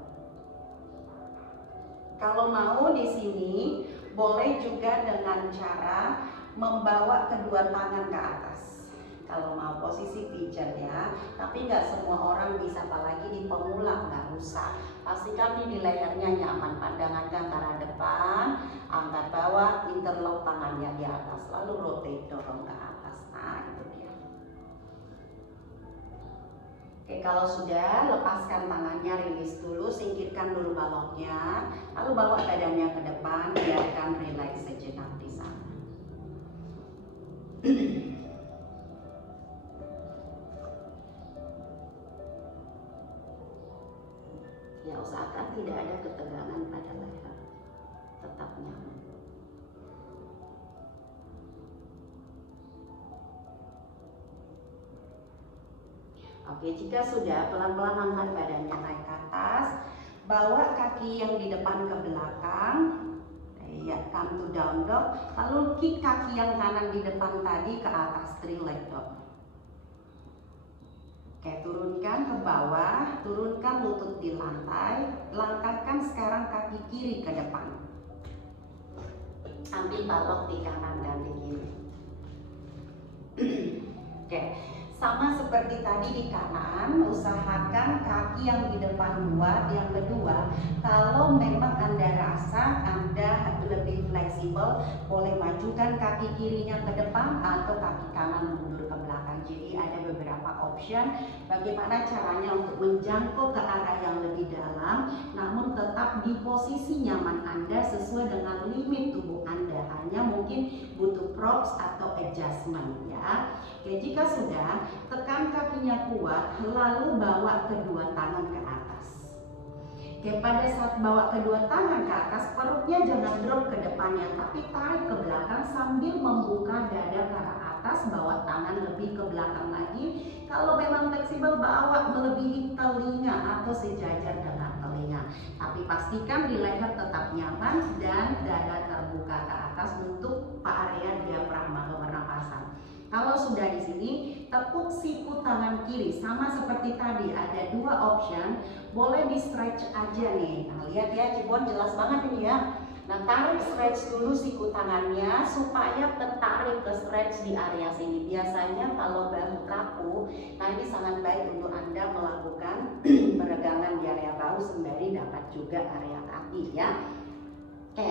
Kalau mau di sini boleh juga dengan cara membawa kedua tangan ke atas. Kalau mau posisi pigeon ya, tapi nggak semua orang bisa, apalagi di pemula nggak usah. Pastikan di lehernya nyaman, pandangan ke arah depan, angkat bawah, interlock tangannya di atas, lalu rotate dorong ke atas. Nah itu dia. Oke, kalau sudah, lepaskan tangannya, rilis dulu, singkirkan dulu baloknya, lalu bawa badannya ke depan, biarkan relax sejenak di sana. Ya, usahakan tidak ada ketegangan pada leher, tetap nyaman. Oke, jika sudah, pelan-pelan angkat badannya naik ke atas, bawa kaki yang di depan ke belakang, ya, come to down dog, lalu kick kaki yang kanan di depan tadi ke atas, three leg dog. Oke, turunkan ke bawah, turunkan lutut di lantai, langkahkan sekarang kaki kiri ke depan. Ambil balok di kanan dan di kiri. Oke, sama seperti tadi di kanan, usahakan kaki yang di depan kuat. Yang kedua, kalau memang Anda rasa Anda lebih fleksibel, boleh majukan kaki kirinya ke depan atau kaki kanan mundur ke belakang. Jadi ada beberapa option bagaimana caranya untuk menjangkau ke arah yang lebih dalam, namun tetap di posisi nyaman Anda sesuai dengan limit tubuh Anda. Hanya mungkin butuh props atau adjustment ya. Oke, jika sudah, tekan kakinya kuat, lalu bawa kedua tangan ke atas. Oke, pada saat bawa kedua tangan ke atas, perutnya jangan drop ke depannya, tapi tarik ke belakang sambil membuka dada ke arah atas, bawa tangan lebih ke belakang lagi. Kalau memang fleksibel, bawa melebihi telinga atau sejajar dengan telinga. Tapi pastikan di leher tetap nyaman dan dada terbuka ke atas untuk area diafragma atau pernapasan. Kalau sudah di sini, tepuk siku tangan kiri, sama seperti tadi ada dua option, boleh di stretch aja nih. Nah lihat ya, Cibon jelas banget ini ya. Nah tarik stretch dulu siku tangannya supaya tertarik ke stretch di area sini. Biasanya kalau bahu kaku, nah ini sangat baik untuk Anda melakukan peregangan di area bahu sembari dapat juga area kaki ya. Oke,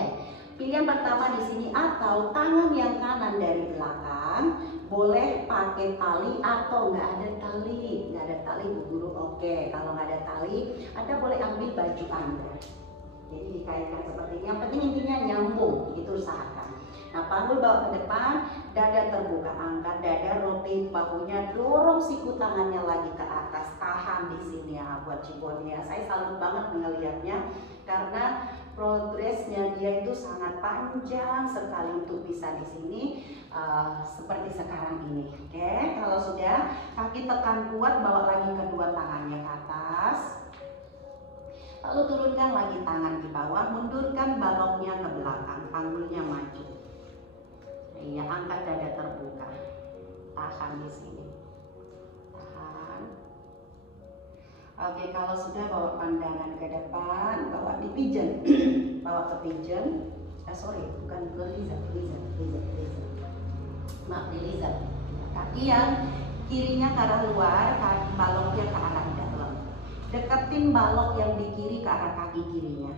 pilihan pertama di sini, atau tangan yang kanan dari belakang, boleh pakai tali atau nggak ada tali. Nggak ada tali Bu Guru, oke. Kalau nggak ada tali, Anda boleh ambil baju Anda. Jadi dikaitkan seperti ini. Yang penting intinya nyambung, itu usahakan. Nah, panggul bawa ke depan, dada terbuka, angkat dada, rotate bahunya, dorong siku tangannya lagi ke atas, tahan di sini ya buat Cibon ya. Saya salut banget melihatnya karena progresnya dia itu sangat panjang sekali untuk bisa di sini seperti sekarang ini. Oke, kalau sudah, kaki tekan kuat, bawa lagi kedua tangannya ke atas. Lalu turunkan lagi tangan di bawah, mundurkan baloknya ke belakang, panggulnya maju. Iya, angkat dada terbuka, tahan di sini, tahan. Oke, kalau sudah, bawa pandangan ke depan, bawa di pigeon, bawa ke pigeon. Bukan lizard. Maaf, di lizard. Kaki yang kirinya ke arah luar, kaki baloknya ke arah dalam. Deketin balok yang di kiri ke arah kaki kirinya.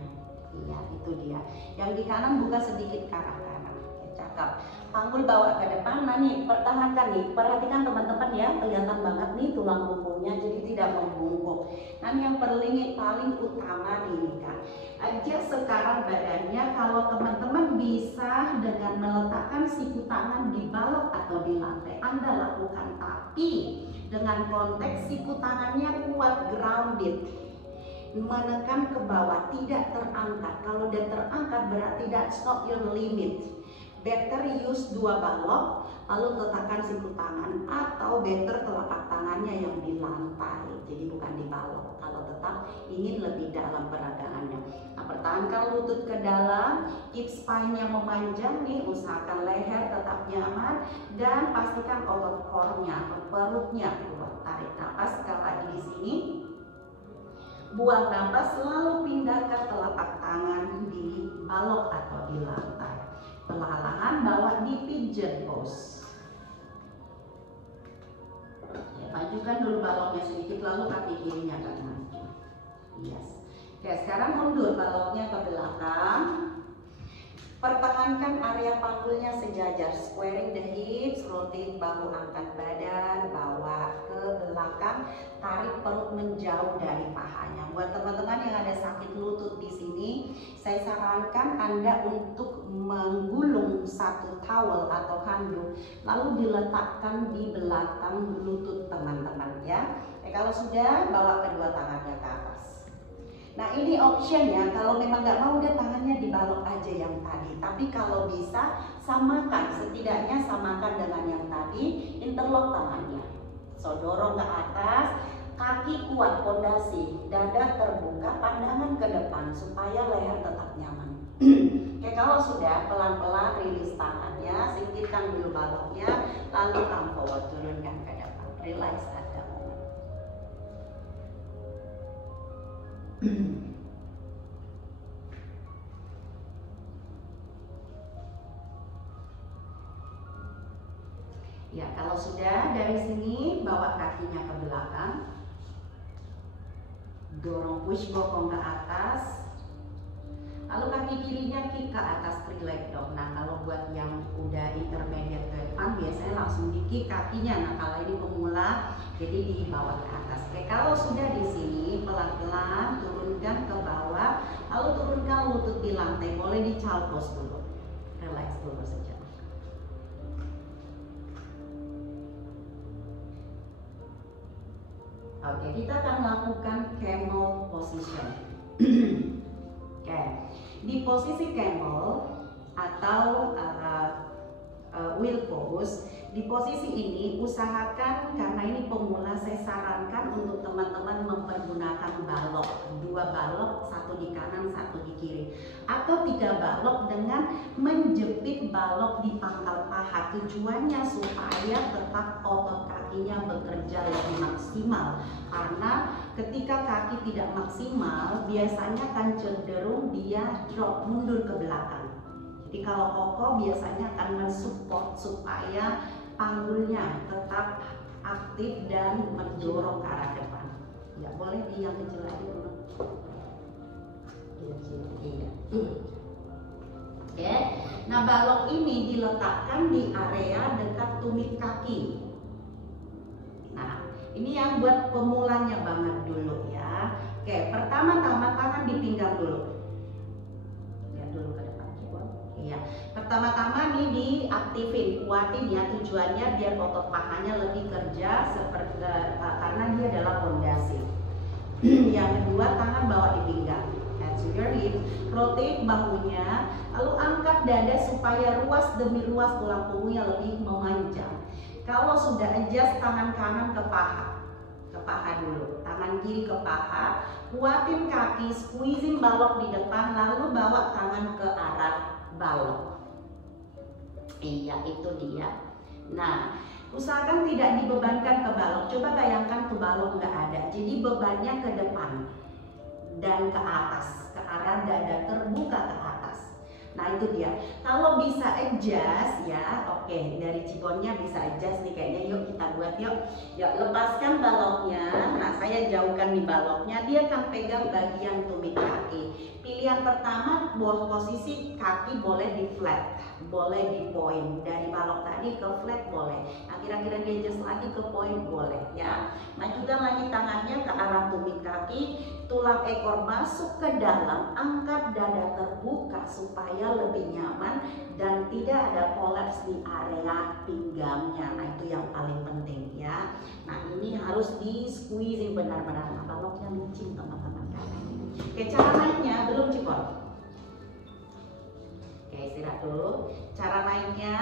Iya, itu dia. Yang di kanan buka sedikit ke arah kanan. Oke, cakep. Panggul bawa ke depan. Nah nih, pertahankan nih. Perhatikan teman-teman ya, kelihatan banget nih tulang punggungnya, jadi tidak membungkuk. Nah yang paling utama nih kan, ajak sekarang badannya. Kalau teman-teman bisa dengan meletakkan siku tangan di balok atau di lantai, Anda lakukan. Tapi dengan konteks siku tangannya kuat, grounded, menekan ke bawah, tidak terangkat. Kalau udah terangkat berarti that's not your limit. Better use 2 balok lalu letakkan siku tangan, atau better telapak tangannya yang di lantai, jadi bukan di balok kalau tetap ingin lebih dalam peragangannya. Nah, pertahankan lutut ke dalam, keep spine-nya memanjang nih, usahakan leher tetap nyaman dan pastikan otot core-nya atau perutnya kuat. Tarik nafas sekali lagi di sini. Buang nafas, lalu pindahkan telapak tangan di balok atau di lantai. Perlahan-lahan bawa di pigeon pose. Ya, majukan dulu baloknya sedikit, lalu kaki kirinya akan maju. Yes. Oke, sekarang mundur baloknya ke belakang. Pertahankan area panggulnya sejajar, squaring the hips, rotate bahu, angkat badan, bawa ke belakang, tarik perut menjauh dari pahanya. Buat teman-teman yang ada sakit lutut di sini, saya sarankan Anda untuk menggulung satu towel atau handuk, lalu diletakkan di belakang lutut teman-teman ya. Kalau sudah, bawa kedua tangannya ke atas. Nah, ini optionnya, kalau memang nggak mau udah tangannya dibalok aja yang tadi. Tapi kalau bisa, samakan, setidaknya samakan dengan yang tadi, interlock tangannya. So, dorong ke atas, kaki kuat, pondasi, dada terbuka, pandangan ke depan supaya leher tetap nyaman. Oke, kalau sudah, pelan-pelan rilis tangannya, singkirkan dulu baloknya, lalu come forward, turunkan ke depan. Relax at the moment. Ya, kalau sudah dari sini bawa kakinya ke belakang, dorong push bokong ke atas, lalu kaki kirinya kick ke atas, 3 leg dog. Nah, kalau buat yang udah intermediate ke depan biasanya langsung di kick kakinya. Nah, kalau ini pemula jadi dibawa ke atas. Oke, kalau sudah di sini pelan-pelan turunkan ke bawah, lalu turunkan lutut di lantai. Boleh di child pose dulu, relax dulu saja. Oke, kita akan lakukan camel position. Oke, di posisi camel atau wheel pose, di posisi ini usahakan, karena ini pemula, saya sarankan untuk teman-teman mempergunakan balok, 2 balok, 1 di kanan, 1 di kiri, atau 3 balok dengan menjepit balok di pangkal paha. Tujuannya supaya tetap otot kakinya bekerja lebih maksimal, karena ketika kaki tidak maksimal biasanya akan cenderung dia drop, mundur ke belakang. Jadi kalau kokoh biasanya akan mensupport supaya panggulnya tetap aktif dan mendorong ke arah depan. Ya, boleh di yang kecil lagi dulu. Iya. Oke. Nah, balok ini diletakkan di area dekat tumit kaki. Nah, ini yang buat pemulanya banget dulu ya. Oke, pertama-tama tangan di pinggang dulu. Ya, pertama-tama nih diaktifin, kuatin ya, tujuannya biar otot pahanya lebih kerja seperti karena dia adalah pondasi. Yang kedua, tangan bawa di pinggang, hands to your hip, rotate bahunya, lalu angkat dada supaya ruas demi ruas tulang punggungnya lebih memanjang. Kalau sudah adjust, tangan kanan ke paha dulu, tangan kiri ke paha, kuatin kaki, squeezing balok di depan, lalu bawa tangan ke arah balok. Iya, itu dia. Nah, usahakan tidak dibebankan ke balok. Coba bayangkan ke balok nggak ada, jadi bebannya ke depan dan ke atas, ke arah dada terbuka ke atas. Nah, itu dia. Kalau bisa adjust ya, oke, dari Cibonnya bisa adjust nih kayaknya. Yuk kita buat yuk. Yuk, lepaskan baloknya. Nah, saya jauhkan di baloknya. Dia akan pegang bagian tumit kaki. Pilihan pertama, posisi kaki boleh di flat, boleh di point. Dari balok tadi ke flat boleh. Nah, kira-kira di adjust lagi ke point boleh ya. Majukan lagi tangannya ke arah tumit kaki. Tulang ekor masuk ke dalam, angkat dada terbuka supaya lebih nyaman dan tidak ada kolaps di area pinggangnya. Nah, itu yang paling penting ya. Nah, ini harus di squeezing benar-benar. Nah, baloknya licin teman-teman. Oke, cara naiknya belum Cipon. Oke, Oke, istirahat dulu. Cara naiknya,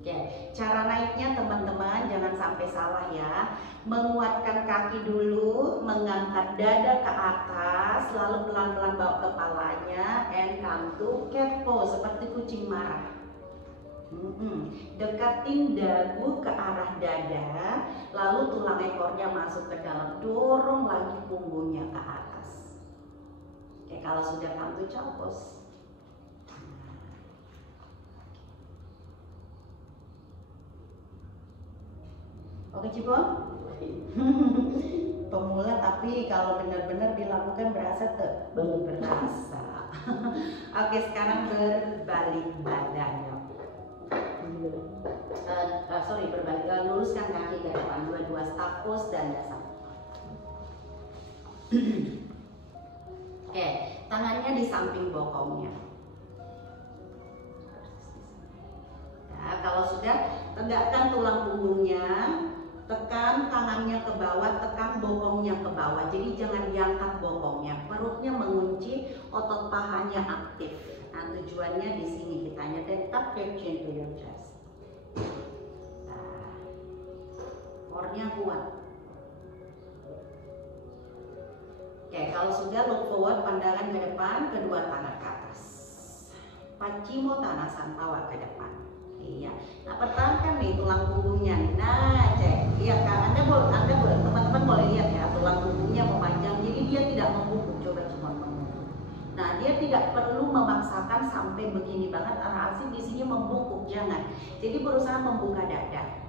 oke, cara naiknya teman-teman jangan sampai salah ya. Menguatkan kaki dulu, mengangkat dada ke atas, lalu pelan-pelan bawa kepalanya, and come to cat pose seperti kucing marah. Dekatin dagu ke arah dada, lalu tulang ekornya masuk ke dalam, dorong lagi punggungnya ke atas. Oke, kalau sudah come to cow pose. Oke Cipon? Pemula tapi kalau benar-benar dilakukan berasa belum berasa. Oke, sekarang berbalik badan. Berbalik, luruskan kaki ke depan, dua-dua staff pose dan dasar. Oke, tangannya di samping bokongnya. Nah, kalau sudah, tegakkan tulang punggungnya, tekan tangannya ke bawah, tekan bokongnya ke bawah. Jadi jangan diangkat bokongnya, perutnya mengunci, otot pahanya aktif. Nah, tujuannya di sini kitanya, tetap your chin to your chest. Nah, core-nya kuat. Oke, kalau sudah look forward, pandangan ke depan, kedua tangan ke atas. Paccimottanasana, bawa ke depan. Iya. Nah, pertahankan nih tulang punggungnya. Nah, cek. Iya Kak, Anda boleh, teman-teman boleh lihat ya, tulang punggungnya memanjang. Jadi dia tidak membungkuk. Coba cuma membungkuk. Nah, dia tidak perlu memaksakan sampai begini banget. Arah asing di sini membungkuk, jangan. Jadi berusaha membuka dada.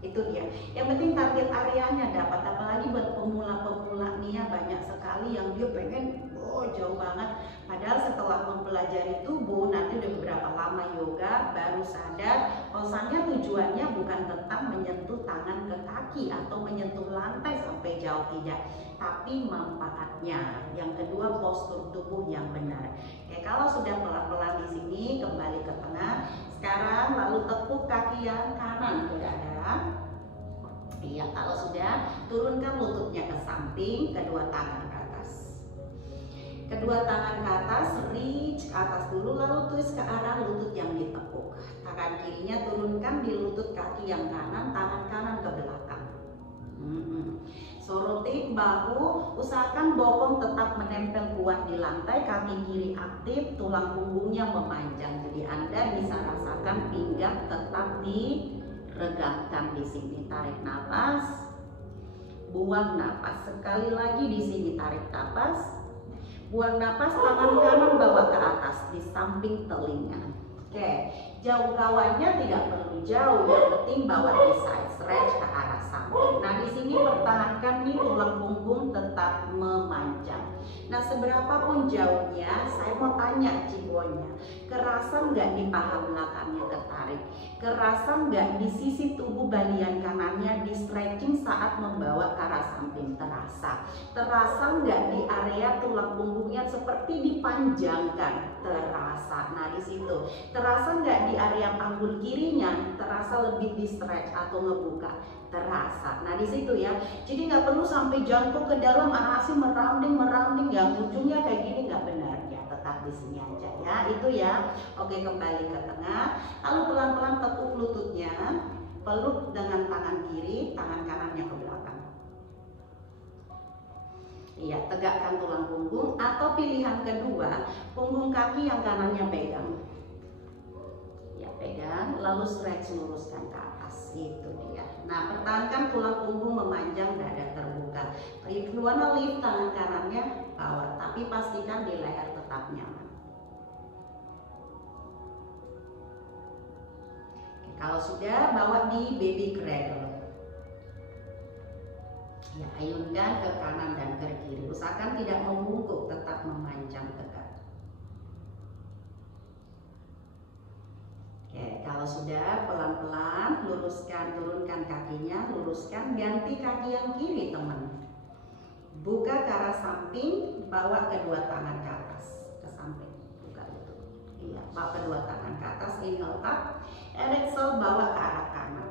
Itu dia. Yang penting target areanya dapat. Apalagi buat pemula-pemula nih ya, banyak sekali yang dia pengen jauh banget. Padahal setelah mempelajari tubuh, nanti udah beberapa lama yoga, baru sadar bahwasanya tujuannya bukan tentang menyentuh tangan ke kaki atau menyentuh lantai sampai jauh, tidak, tapi manfaatnya. Yang kedua, postur tubuh yang benar. Oke, kalau sudah pelan-pelan di sini, kembali ke tengah. Sekarang lalu tepuk kaki yang kanan ke dada. Iya, kalau sudah, turunkan lututnya ke samping, kedua tangan ke atas. Kedua tangan ke atas, reach ke atas dulu, lalu twist ke arah lutut yang ditepuk. Tangan kirinya turunkan di lutut kaki yang kanan, tangan kanan ke belakang. So rotate bahu, usahakan bokong tetap menempel kuat di lantai, kaki kiri aktif, tulang punggungnya memanjang. Jadi Anda bisa rasakan pinggang tetap diregangkan di sini. Tarik nafas, buang nafas. Sekali lagi di sini tarik nafas, buang nafas. Tangan kanan bawa ke atas di samping telinga. Oke, jauh kawannya tidak perlu jauh, yang penting bawa di side stretch ke arah samping. Nah, di sini pertahankan nih tulang punggung tetap memanjang. Nah, seberapa pun jauhnya, saya mau tanya Cibonya, kerasa nggak di paha belakangnya ketarik? Kerasa nggak di sisi tubuh bagian kanannya di stretching saat membawa ke arah samping? Terasa. Terasa nggak di area tulang punggungnya seperti dipanjangkan? Terasa. Nah, di situ. Terasa nggak di area panggul kirinya? Terasa lebih di stretch atau ngebuka? Terasa. Nah, di situ ya. Jadi nggak perlu sampai jangkau ke dalam, arah asing meranding, yang ujungnya kayak gini, nggak benar ya. Tetap di sini aja ya. Itu ya. Oke, kembali ke tengah. Lalu pelan-pelan tekuk lututnya, peluk dengan tangan kiri, tangan kanannya ke belakang. Iya, tegakkan tulang punggung, atau pilihan kedua, punggung kaki yang kanannya pegang. Ya, pegang, lalu stretch, luruskan ke atas. Itu dia. Nah, pertahankan tulang punggung memanjang, dada terbuka. If you wanna lift tangan kanannya, bawa, tapi pastikan di leher tetap nyaman. Oke, kalau sudah, bawa di baby cradle. Ya, ayunkan ke kanan dan ke kiri. Usahakan tidak membungkuk, tetap memanjang tegak. Oke, kalau sudah, pelan-pelan luruskan, turunkan kakinya, luruskan, ganti kaki yang kiri teman. Buka ke arah samping, bawa kedua tangan ke atas, ke samping, buka lutut. Iya, bawa kedua tangan ke atas, inhale up, exhale, bawa ke arah kanan.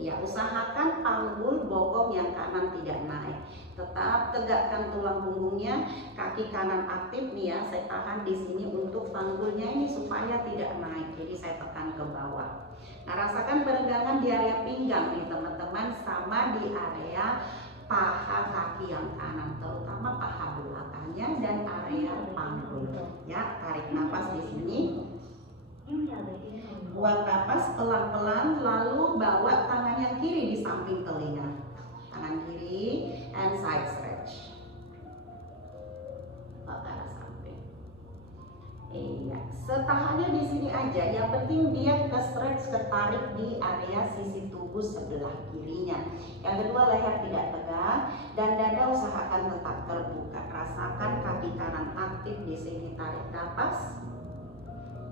Ya, usahakan panggul bokong yang kanan tidak naik. Tetap tegakkan tulang punggungnya, kaki kanan aktif nih ya. Saya tahan di sini untuk panggulnya ini supaya tidak naik. Jadi saya tekan ke bawah. Nah, rasakan peregangan di area pinggang nih teman-teman, sama di area paha kaki yang kanan, terutama paha belakangnya dan area panggul. Ya, tarik nafas di sini. Buang napas pelan-pelan, lalu bawa tangan yang kiri di samping telinga. Tangan kiri and side stretch. Ke arah samping. Iya, setahannya di sini aja. Yang penting dia ke stretch, ketarik di area sisi tubuh sebelah kirinya. Yang kedua, leher tidak tegak dan dada usahakan tetap terbuka. Rasakan kaki kanan aktif di sini. Tarik napas,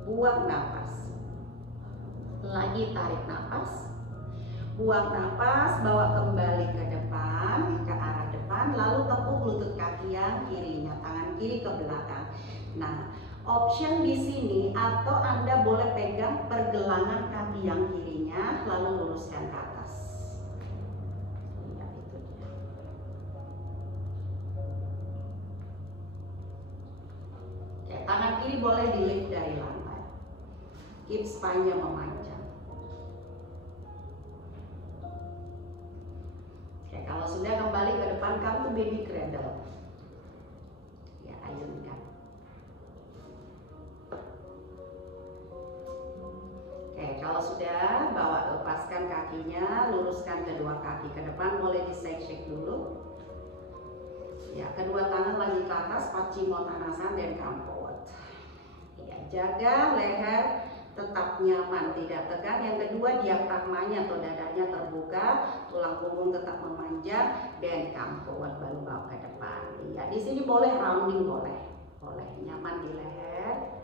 buang napas. Lagi tarik napas, buang napas, bawa kembali ke depan, ke arah depan, lalu tepuk lutut kaki yang kirinya, tangan kiri ke belakang. Nah, option di sini atau Anda boleh pegang pergelangan kaki yang kirinya, lalu luruskan ke atas. Ya, itu dia. Ya, tangan kiri boleh dilift dari lantai. Keep spine-nya memanjang. Oke, kalau sudah kembali ke depan, kamu baby cradle. Ya, ayunkan. Oke, kalau sudah, bawa lepaskan kakinya, luruskan kedua kaki ke depan, boleh di shake dulu. Ya, kedua tangan lagi ke atas, Paschimottanasana dan come forward. Ya, jaga leher tetap nyaman, tidak tegang. Yang kedua, diafragmanya atau dadanya terbuka, tulang punggung tetap memanjang, dan come forward, baru bawa ke depan. Ya, di sini boleh rounding, boleh nyaman di leher.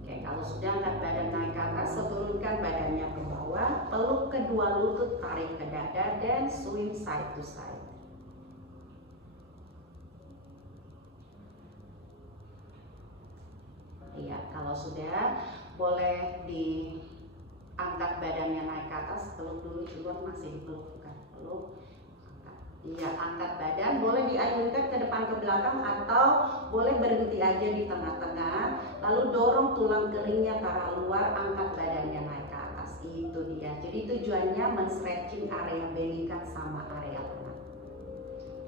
Oke, kalau sudah angkat badan naik ke atas, turunkan badannya ke bawah, peluk kedua lutut, tarik ke dada, dan swing side to side. Iya, kalau sudah boleh diangkat badannya naik ke atas, peluk dulu, duluan masih dipeluk, bukan peluk. Iya, angkat badan, boleh diayunkan ke depan ke belakang atau boleh berhenti aja di tengah-tengah, lalu dorong tulang kelingnya ke arah luar, angkat badannya naik ke atas. Itu dia. Jadi tujuannya men-stretching area belikan sama area lengan.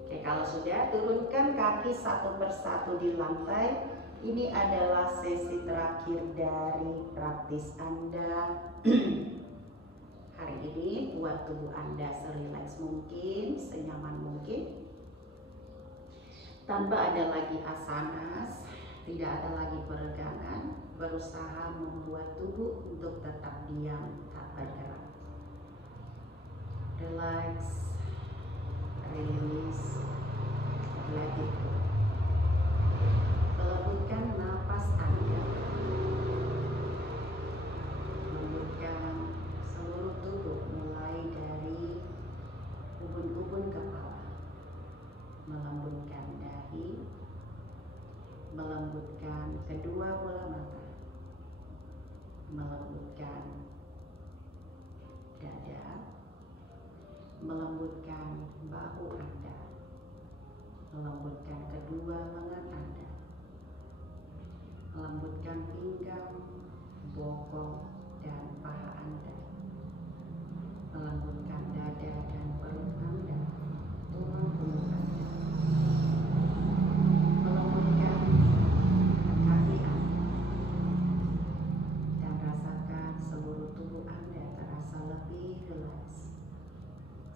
Oke, kalau sudah, turunkan kaki satu persatu di lantai. Ini adalah sesi terakhir dari praktis Anda hari ini. Buat tubuh Anda serileks mungkin, senyaman mungkin, tanpa ada lagi asanas, tidak ada lagi peregangan. Berusaha membuat tubuh untuk tetap diam, tak bergerak. Relax, release, let it go. Lembutkan napas Anda, lembutkan seluruh tubuh mulai dari ubun-ubun kepala, melembutkan dahi, melembutkan kedua bola mata, melembutkan dada, melembutkan bahu Anda, melembutkan kedua lengan Anda, melembutkan pinggang, bokong, dan paha Anda, melembutkan dada dan perut Anda, tulang punggung Anda, melembutkan kaki Anda, dan rasakan seluruh tubuh Anda terasa lebih rileks,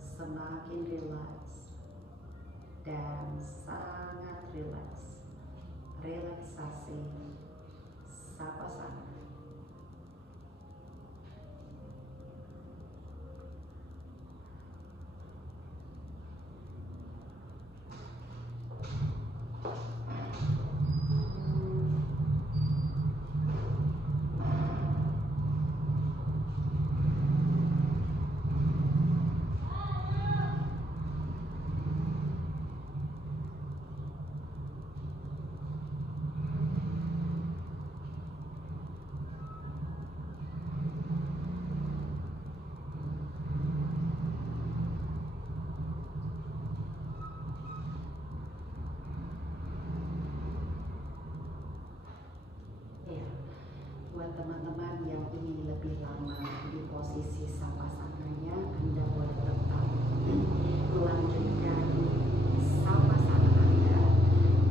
semakin rileks, dan sangat rileks. Relaksasi Savasana. buat teman-teman yang ingin lebih lama di posisi savasana-nya, Anda boleh tetap melanjutkan savasana Anda.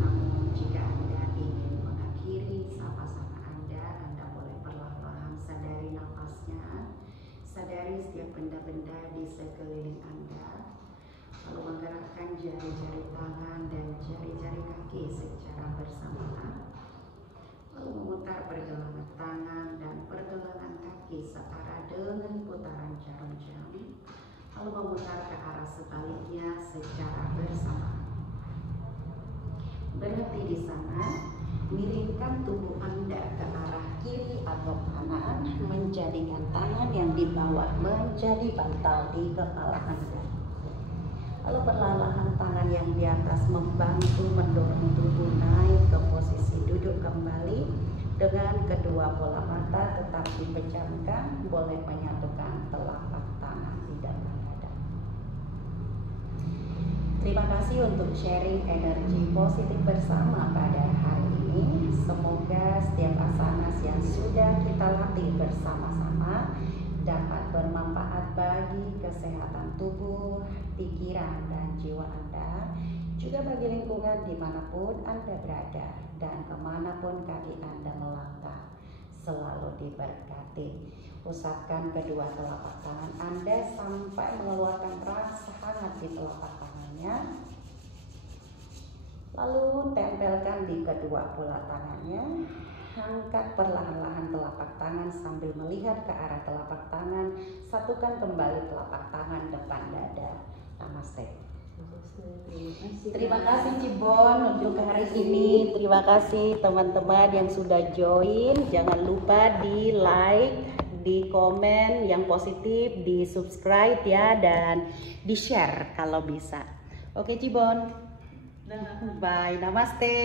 Namun jika Anda ingin mengakhiri savasana Anda boleh perlahan-lahan sadari nafasnya, sadari setiap benda-benda di sekeliling Anda, lalu menggerakkan jari-jari tangan dan jari-jari kaki secara bersamaan. Lalu memutar pergelangan tangan dan pergelangan kaki searah dengan putaran jarum jam. Lalu memutar ke arah sebaliknya secara bersamaan. Berhenti di sana, miringkan tubuh Anda ke arah kiri atau kanan, menjadikan tangan yang di bawah menjadi bantal di kepala Anda. Lalu perlahan tangan yang di atas membantu mendorong tubuh naik ke posisi duduk kembali dengan kedua bola mata tetap dipejamkan, boleh menyatukan telapak tangan di depan dada. Terima kasih untuk sharing energi positif bersama pada hari ini. Semoga setiap asanas yang sudah kita latih bersama-sama dapat bermanfaat bagi kesehatan tubuh, pikiran, dan jiwa Anda, juga bagi lingkungan dimanapun Anda berada dan kemanapun kaki Anda melangkah. Selalu diberkati. Usapkan kedua telapak tangan Anda sampai mengeluarkan rasa hangat di telapak tangannya. Lalu tempelkan di kedua bola tangannya. Angkat perlahan-lahan telapak tangan sambil melihat ke arah telapak tangan. Satukan kembali telapak tangan depan dada. Namaste. Terima kasih Cibon untuk hari ini. Terima kasih teman-teman yang sudah join. Jangan lupa di like, di komen yang positif, di subscribe ya, dan di share kalau bisa. Oke Cibon. Bye. Namaste.